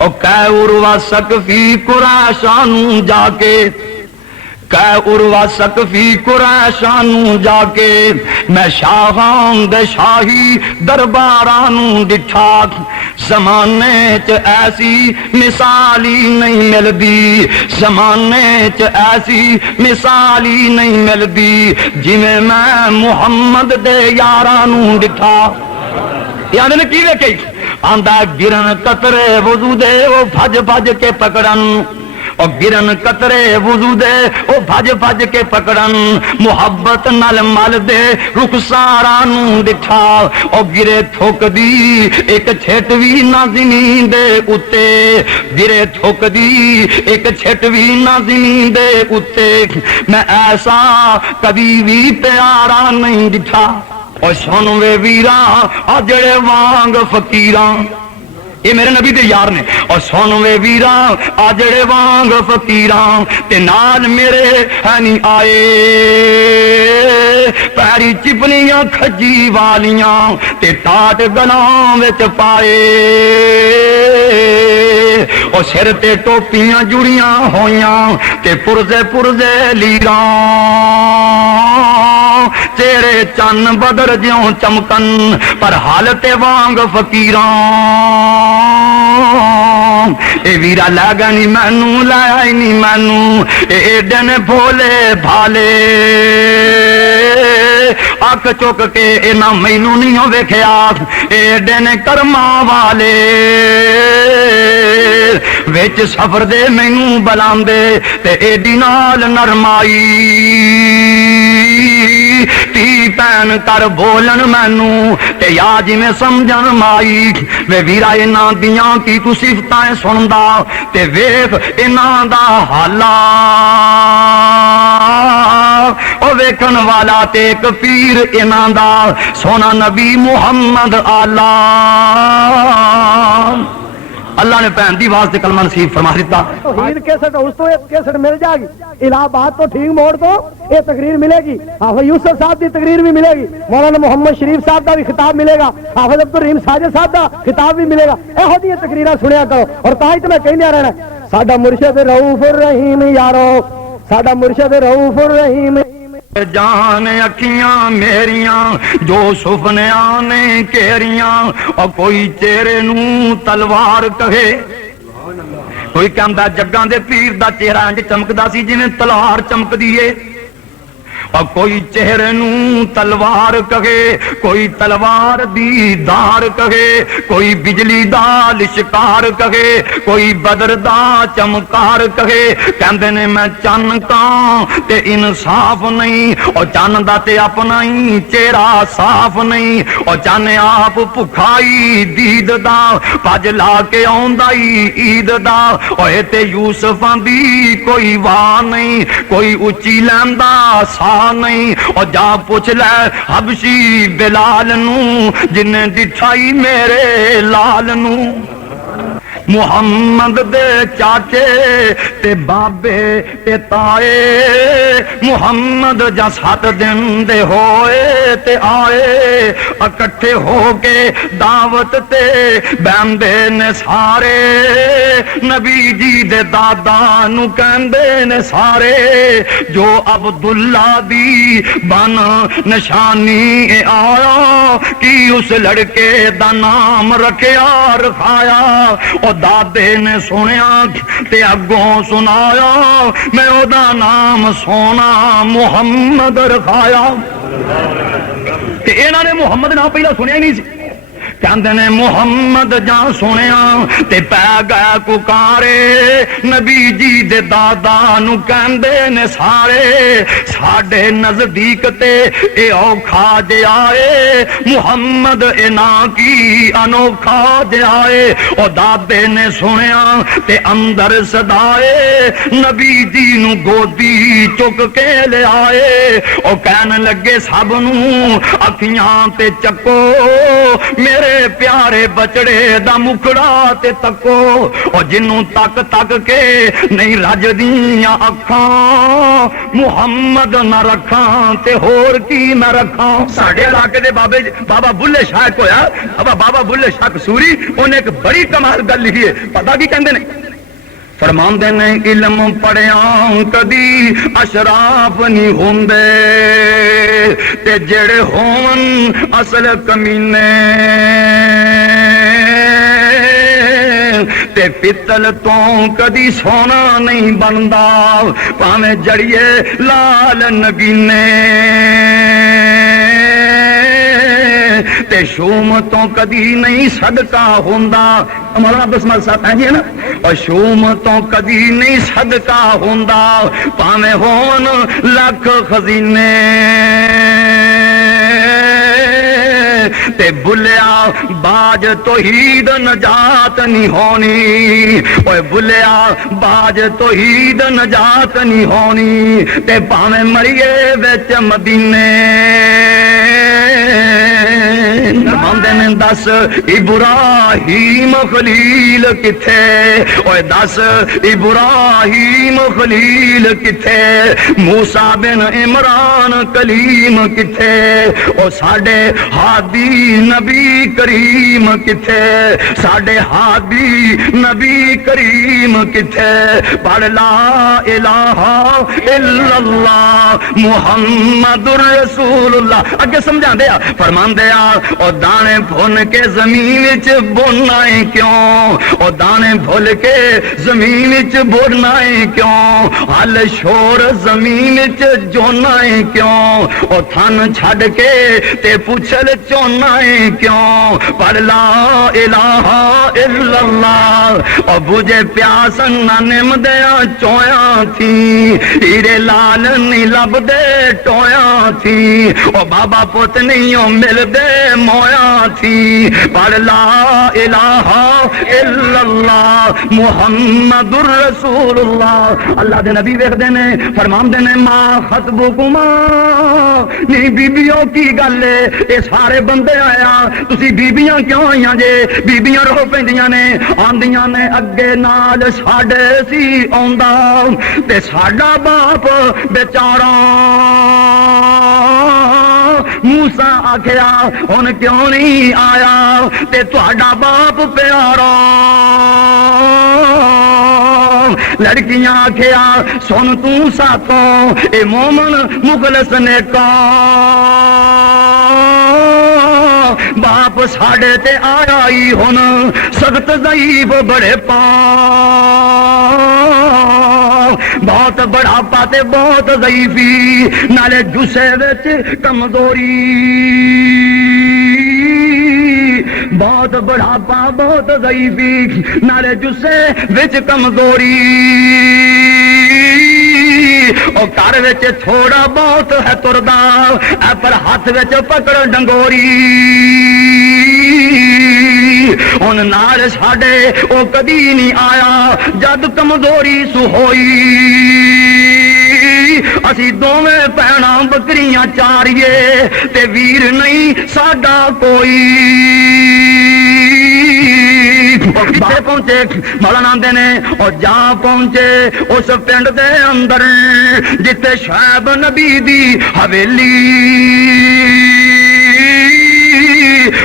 او کہ عروہ سقفی قریشانوں جا کے، کہ عروہ سقفی قریشانوں جا کے، میں شاہاں دے شاہی دربارانوں ڈٹھا، زمانے چ ایسی مثالی نہیں ملدی، زمانے چ ایسی مثالی نہیں ملدی، جویں میں محمد دے یارانوں ڈٹھا۔ یعنی نے کی ویکھی آندا گرن قطرے وضو دے وہ بھج بھج کے پکڑن، اور گرن قطرے وضو دے وہ بھج بھج کے پکڑن، محبت نال مل دے رخساراں نوں ڈٹھا، اور گرے تھوک دی ایک چھٹ وی نہ زمین دے اتے، گرے تھوک دی ایک چھٹ وی نہ زمین دے اتے، میں ایسا کبھی بھی پیارا نہیں ڈٹھا۔ اور سن وے ویراں آ جڑے وانگ فقیراں، یہ میرے نبی دے یار نے. اور سن وے ویراں آ جڑے وانگ فقیراں تے نال میرے ہے نہیں آئے پیری چپلیاں کھجی والیاں تے ٹاٹ گلاں وچ پائے اور سر تے ٹوپیاں جڑیاں ہویاں تے پرزے لیراں چہرے چن بدر جیوں چمکن پر حالت وانگ فقیراں. اے ویرا لگا نہیں مینوں لایا نہیں مینوں ایڈے نے بھولے بھالے اک چک کے انہاں مینوں نہیں ویکھیا ایڈے نے کرماں والے وچ سفر دے مینوں بلاندے تے ایڈی نال نرمائی تی پین کر بولن مینوں تے یا جویں سمجھن مائی وے ویرا انہاں دیاں کی تو صفتاں سندا تے ویکھ انہاں دا حالا او ویکھن والا تے ایک پیر انہاں دا سونا نبی محمد آلہ. اللہ نے بہن دی واسطے کلمہ نصیب فرما دیتا. توحید کیسٹ اس تو ایک کیسٹ مل جائے گی. الہ آباد تو ٹھیک موڑ تو یہ تقریر ملے گی. حافظ یوسف صاحب کی تقریر بھی ملے گی. مولانا محمد شریف صاحب کا بھی خطاب ملے گا. حافظ عبدالرحیم ساجد صاحب کا خطاب بھی ملے گا. یہو جی تقریراں سنیا کرو. اور تاں ہی تو میں کہنے رہنا ساڈا مرشد رؤوف الرحیم یارو ساڈا مرشد رؤوف الرحیم. جان اکھیاں میریاں جو سپنیاں نے کیریاں اور کوئی چہرے نوں تلوار کہے کوئی کہندا جگاں دے پیر دا چہرہ انج چمکدا سی جویں تلوار چمکدی ہے اور کوئی چہرے نوں تلوار کہے کوئی تلوار دی دار کہے کوئی بجلی دا لشکار کہے کوئی بدر دا چمکار کہے کہندے نے میں چن کاں تے انصاف نہیں اور چن دا تے اپنا ہی چہرہ صاف نہیں اور چن آپ بھکھائی دید دا پج لا کے آوندا ہی عید دا اوے تے یوسفاں دی کوئی واہ نہیں کوئی اچھی لیندا سا نہیں اور جا پوچھ لے حبشی بلال نوں جن دٹھائی میرے لال نوں. محمد دے چاچے تے بابے تے تائے محمد جا 7 دن دے ہوئے تے آئے اکٹھے ہو کے دعوت تے بہندے نے سارے نبی جی دے دادا نو کہندے نے سارے جو عبداللہ دی بن نشانی آیا کی اس لڑکے دا نام رکھیا رکھایا اور دادے نے سنیا تے اگوں سنایا میں او دا نام سونا محمد رکھایا. تے انہاں نے محمد نام پہلا سنیا ہی نہیں سی. کہندے نے محمد جان سنیا تے پہ گئے پکارے نبی جی دے دادا نو کہندے نے سارے ساڈے نزدیک تے اے اوکھا جے آئے محمد انہاں کی انوکھا جے آئے. او دادے نے سنیا تے اندر صدائے نبی جی نو گودی چک کے لے آئے. او کہن لگے سب نو اکھیاں تے چکو میرے پیارے بچڑے دا مکھڑا تے تکو اور جنوں تک تک کے نہیں رج دیاں اکھاں محمد نہ رکھاں تے ہور کی میں رکھاں. ساڈے علاقے دے بابا بلے شاہ ہویا بابا بلے شاہ قصوری انہیں ایک بڑی کمال گل لکھی ہے. پتہ کی کہندے نے فرماندے نے علم پڑھیاں کدی اشراف نہیں ہوندے تے جڑے ہون اصل کمینے تے پتل تو کدی سونا نہیں بندا پاویں جڑیے لال نگینے تے شوم تو کدی نہیں صدقہ ہوندا. مولانا عبدالسمد صاحب ہیں جی نا اور شوم تو کدی نہیں صدقہ ہوندا پاویں ہون لکھ خزینے تے بلیا باج توحید نجات نہیں ہونی اوے بلیا باج توحید نجات نہیں ہونی تے پاویں مریے وچ مدینے. فرماندے نے دس ابراہیم خلیل کتھے اوے دس ابراہیم خلیل کتھے موسیٰ بن عمران کلیم کتھے او ساڈے ہادی نبی کریم کتھے ساڈے ہادی نبی کریم کتھے پڑھ لا الہ الا اللہ محمد رسول اللہ اگے سمجھا دیا فرمان دیا او دانے بھون کے زمین وچ بونا ہے کیوں او دانے بھول کے زمین وچ بونا ہے کیوں حل شور زمین وچ جونا ہے کیوں او تھن چھڈ کے تے پوچھل چونا ہے کیوں پڑھ لا الہ الا اللہ او بجے پیاس نہ نم دیا چویا تھی ہیرے لال نہیں لب دے ٹویا تھی او بابا پوت نہیں مل دے مویا تھی پڑھ لا الہ الا اللہ محمد رسول اللہ اللہ دے نبی ویکھ دے نے فرمان دے نے ما خطبکما نہیں بیبیوں کی گل ہے اے سارے بندے آیا تسی بیبیاں کیوں آئیاں جے بیبیاں رو پیندیاں نے آندیاں نے اگے نال ساڈے سی آوندا تے ساڈا باپ بیچارا موسیٰ آکھیا ہن کیوں نہیں آیا تے تہاڈا باپ پیارا لڑکیاں آکھیا سن تو ساتھوں اے مومن مخلص نیکا باپ ساڈے تے آیا ہی ہن سخت ضعیف بڑے پاؤں بہت بڑا پاتے بہت ضعیفی نالے جسے وچ کمزوری بہت بڑا پا بہت ضعیفی نالے جسے وچ کمزوری او گھر وچ تھوڑا بہت ہے تردا پر ہاتھ وچ پکڑ ڈنگوری ان نال ساڈے او کدی نہیں آیا جد کمزوری سو ہوئی اسی دوویں بھیڑاں بکریاں چاریے تے ویر نہیں ساڈا کوئی کتنے پہنچے مولانا آندے نے اور جا پہنچے اس پنڈ دے اندر جتے شعیب نبی دی حویلی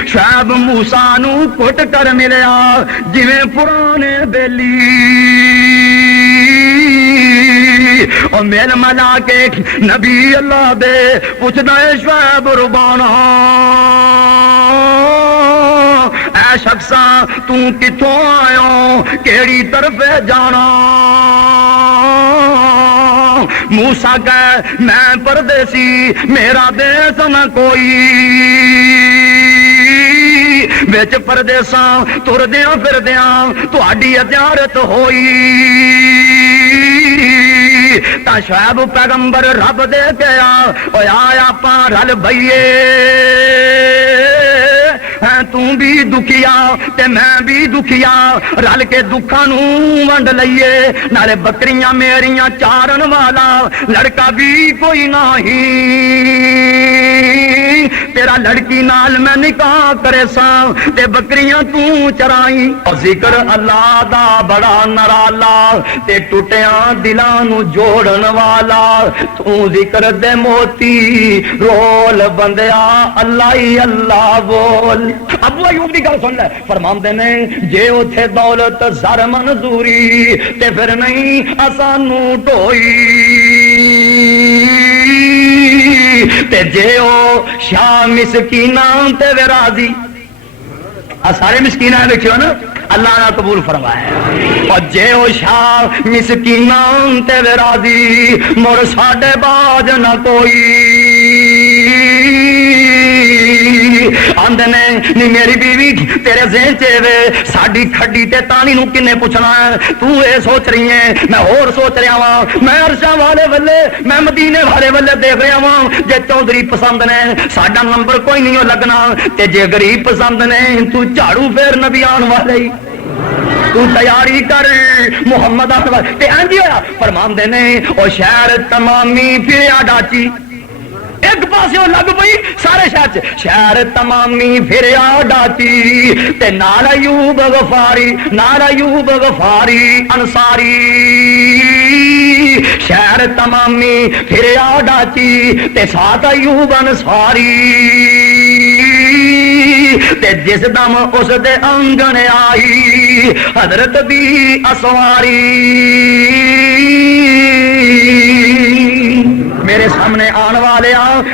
شعیب موسیٰ نو کٹ کر ملیا جویں پرانے بیلی اور میل ملا کے نبی اللہ دے پوچھدا ہے شعیب ربانا اے شخصا تو کتوں آیا کیڑی طرف جانا موسیٰ کہے میں پردیسی میرا دیس نہ کوئی وچ پردیساں تردیاں پھردیاں تہاڈی زیارت ہوئی تا شعیب پیغمبر رب دے گیا او آیا پا رل بھئیے تو بھی دکھیا تے میں بھی دکھیا رل کے دکھاں نو ونڈ لئیے نالے بکریاں میریاں چارن والا لڑکا بھی کوئی نہیں تیرا لڑکی نال میں نکاح کرے سا تے بکریاں تو چرائی اور ذکر اللہ دا بڑا نرالا تے ٹوٹیاں دلاں نو جوڑن والا تو ذکر دے موتی رول بندیا اللہ ہی اللہ بول ابو ایوب دی گل سن لے فرماندے نے جے اوتھے دولت زر منظوری تے پھر نہیں اسانو ڈوئی تے جے او شاہ مسکیناں تے راضی سارے مسکیناں دیکھو نا اللہ نے قبول فرمایا اور جے او شاہ مسکیناں تے راضی مر ساڈے باج نہ کوئی آندے نے نہیں میری بیوی تیرے ذہن چے ساڈی کھڈی تے تانی نو کنے پوچھنا ہے تو اے سوچ رہی ہے میں اور سوچ رہا ہاں میں عرشاں والے ولے میں مدینے والے ولے دیکھ رہا ہاں جے چودھری پسند نے ساڈا نمبر کوئی نہیں لگنا تے جے غریب پسند نے تو جھاڑو پھیر نبی آن والے تو تیاری کر محمد آن والے تے انج ہویا فرماندے نے او شہر تمامی پھریا ڈاچی ایک پاسے لگ پئی سارے شہر چ شہر تمامی پھریا ڈاچی تے نال ایوب غفاری انصاری شہر تمامی پھریا ڈاچی تے ساتھ ایوب انصاری تے جس دم اس دے آنگن آئی حضرت دی اسواری میرے سامنے آن والے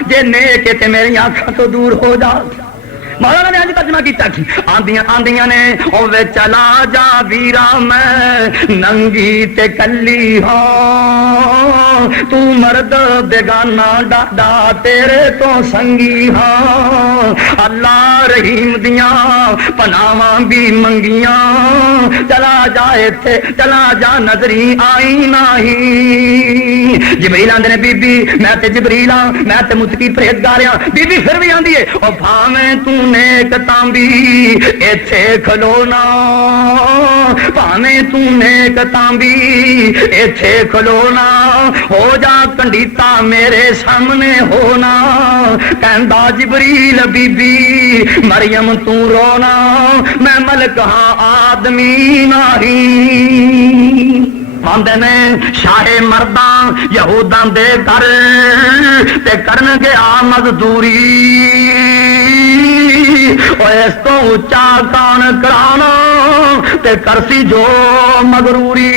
جے نیک تے میری آنکھاں تو دور ہو جا مولانا نے آج ترجمہ کیتا کی آندیاں نے اوے چلا جا ویرا میں ننگی تے کلی ہاں تو مرد بیگانہ ڈاڈا تیرے تو سنگی ہاں اللہ رحیم دیاں پناواں بھی منگیاں چلا جائے تھے چلا جا نظری آئی نہیں جبریل آندے نے بی بی میں تے جبریل ہاں میں تے متقی پرہیزگار ہاں بی بی پھر بھی آندی ہے او بھاویں تو نیک تانبی ایتھے کھلونا پاویں تو نیک تانبی ایتھے کھلونا ہو جا کنڈیتا میرے سامنے ہونا کہندا جبریل بی بی مریم تو رونا میں ملک ہاں آدمی نہیں آندے نے شاہ مرداں یہوداں دے گھر تے کرن گیا مزدوری اس تو اچا کان کرانا تے کرسی جو مغروری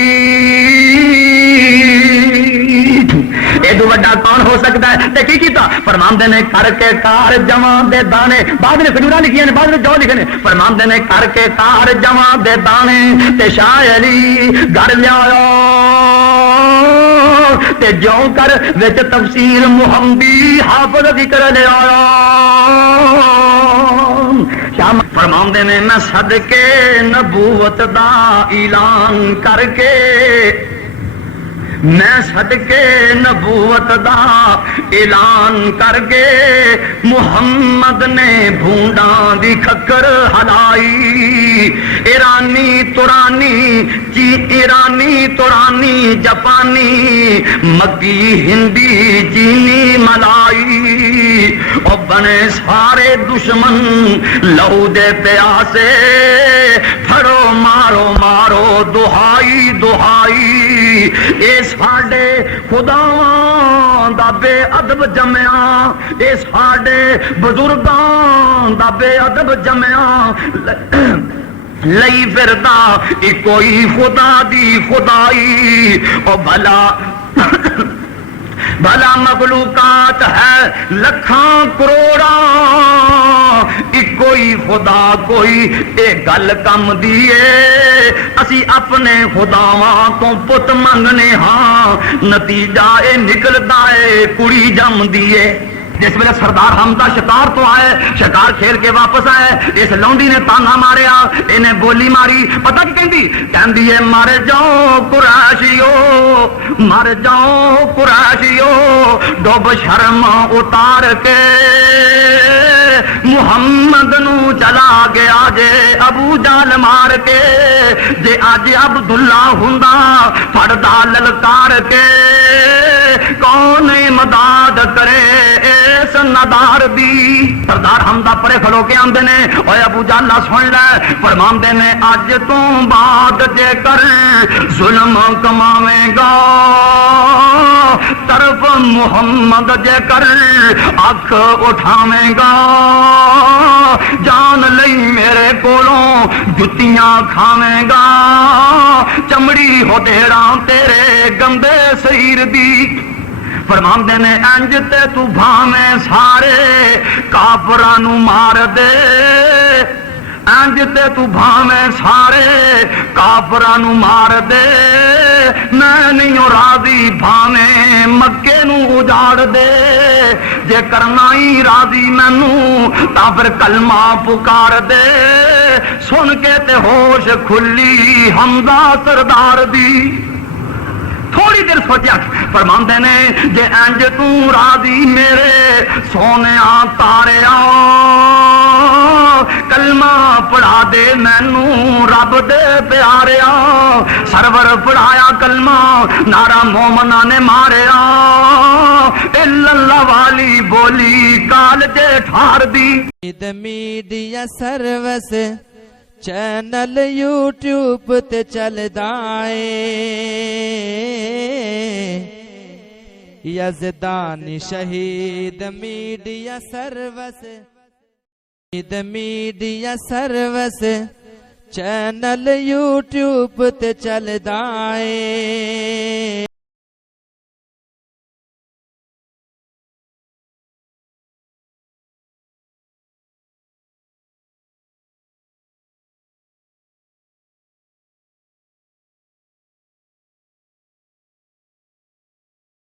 ایدو وڈا کون ہو سکتا ہے تے کی کیتا فرماندے نے کر کے کار جواں دے دانے بعد نے کھجورا لکھیاں نے بعد نے جو لکھے نے فرماندے نے کر کے کار جواں دے دانے تے شاہ علی گھر لیا تے جو کر وچ تفسیر محمدی حافظ ذکر لے آیا شام فرماندے نے میں صدقے نبوت دا اعلان کر کے میں صدقے نبوت دا اعلان کر کے محمد نے بھونڈاں دی کھکر ہلائی ایرانی تورانی جاپانی مکی ہندی چینی ملائی او بنے سارے دشمن لہو دے پیاسے پھڑو مارو مارو دہائی دہائی اے ساڈے خداواں دا بے ادب جمیا اے ساڈے بزرگاں دا بے ادب جمیا لئی فردا کوئی خدا دی خدائی او بھلا مخلوقات ہے لکھاں کروڑاں کوئی خدا کوئی اے گل کم دیے اسی اپنے خداواں تو پت منگنے ہاں نتیجہ اے نکلدا اے کڑی جم دیے جس ویلے سردار حمزہ شکار تو آئے شکار کھیل کے واپس آئے اس لونڈی نے تانا ماریا انہیں بولی ماری پتہ کی کہندی ہے مر جاؤ قریشیو ڈوب شرم اتار کے محمد نو چلا گیا جے ابو جال مار کے جے اج عبداللہ ہوندا پڑدا للکار کے کون مداد کرے اس ندار دی سردار حمزہ پرے کھلو کے آندے نے اوے ابو جال سن لے فرماندے نے اج تو بعد جے کر ظلم کماویں گا طرف محمد جے کر اکھ اٹھاویں گا جان لئی میرے کولوں جتیاں کھاویں گا چمڑی ہو دیڑاں تیرے گندے سیر دی فرماندے نے انج تے تو بھاویں سارے کافراں نو مار دے انج تے تو بھاویں سارے کافراں نو مار دے میں نہیں راضی بھاویں مکے نو اجاڑ دے جے کرنا ہی راضی مینوں تاں پھر کلمہ پکار دے سن کے تے ہوش کھلی حمزہ سردار دی تھوڑی دیر سوچیا فرماندے نے جے انج تو راضی میرے سونے تارے کلمہ پڑھا دے مینوں رب دے پیاریا سرور پڑھایا کلمہ نعرہ مومنہ نے ماریا الا اللہ والی بولی کالجے ٹھار دی میڈیا سروس چینل یوٹیوب تے چلدا اے یزدانی شہید میڈیا سروس میڈیا سروس چینل یوٹیوب تے چلدا اے